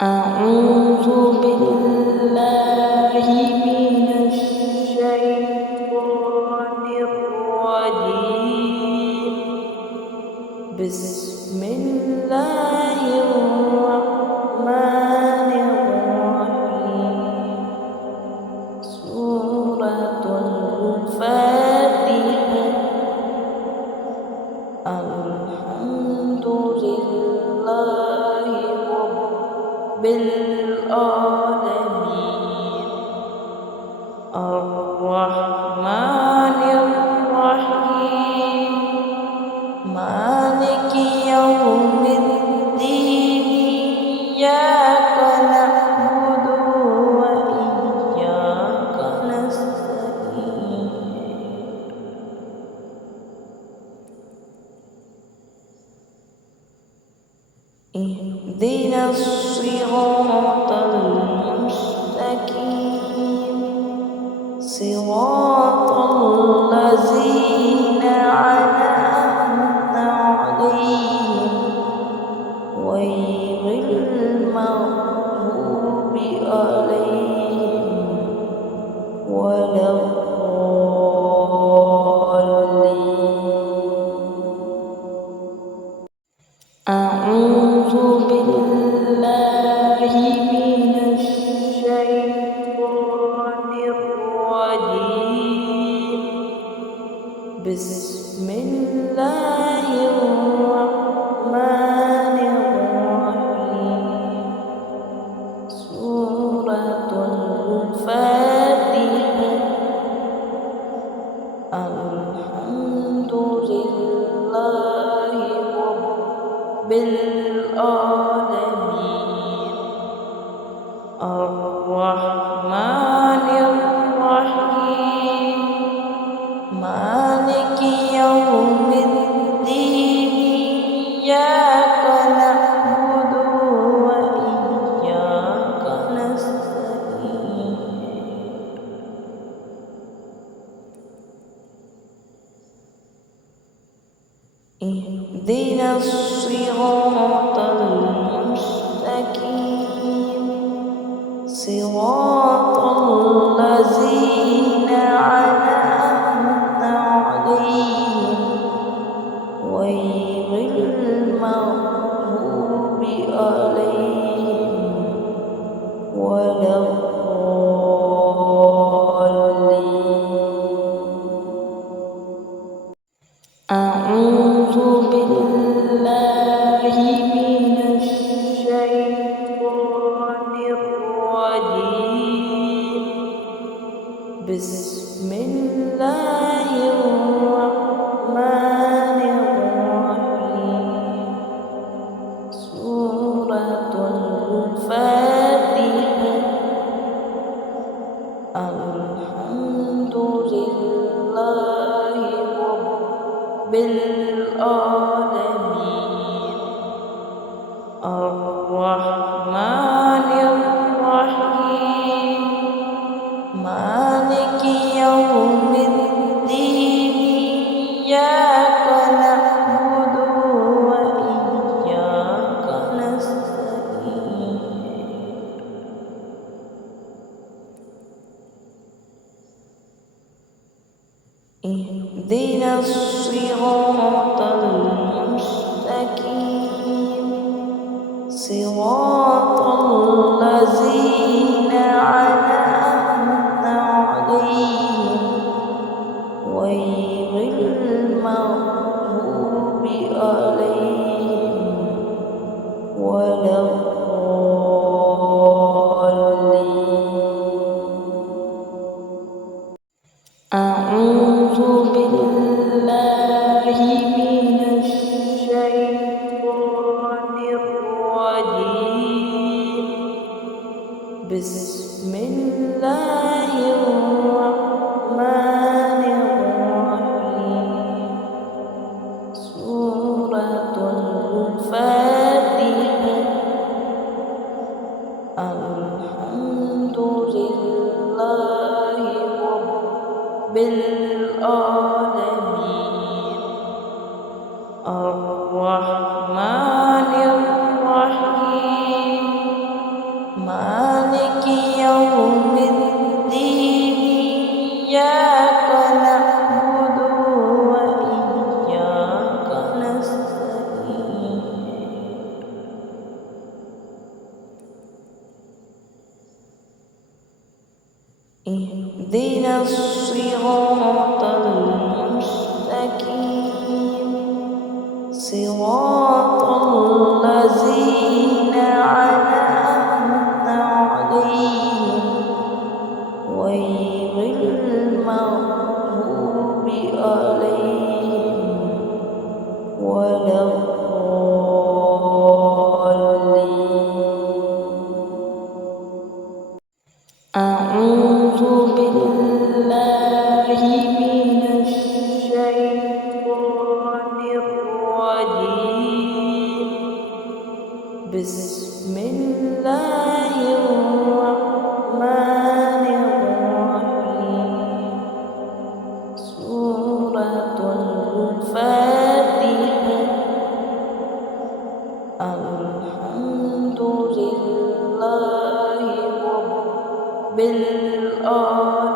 أعوذ بالله من الشيطان الرجيم. بسم الله الرحمن الرحيم. سورة الفاتحة. الحمد لله رب العالمين. الرحمن الرحيم. مالك يوم الدين. إياك نعبد وإياك نستعين. اهدنا الصراط المستقيم. صراط الذين أنعمت عليهم غير المغضوب عليهم ولا الضالين. أعوذ بالله من الشيطان الرجيم. بسم الله الرحمن الرحيم. سورة الفاتحة. الحمد لله رب العالمين. الرحمن الرحيم. مالك يوم الدين. إياك نعبد وإياك نستعين. اهدنا الصراط المستقيم. صراط الذين أنعمت عليهم غير المغضوب عليهم ولا الضالين. أعوذ بالله من الشيطان الرجيم. بسم الله الرحمن الرحيم. سورة الفاتحة. الحمد لله رب العالمين. الرحمن الرحيم. مالك يوم الدين. إياك نعبد وإياك نستعين. اهدنا الصراط المستقيم. صراط الذين أنعمت عليهم غير المغضوب عليهم ولا الضالين. أعوذ بالله من الشيطان الرجيم. بسم الله الرحمن الرحيم. سورة الفاتحة. الحمد لله رب العالمين. الرحمن الرحيم. اهدنا الصراط المستقيم صراط الذين أنعمت عليهم غير المغضوب عليهم ولا الضالين. أعوذ بالله من الشيطان الرجيم. بسم الله الرحمن الرحيم. سورة الفاتحة. الحمد لله رب العالمين.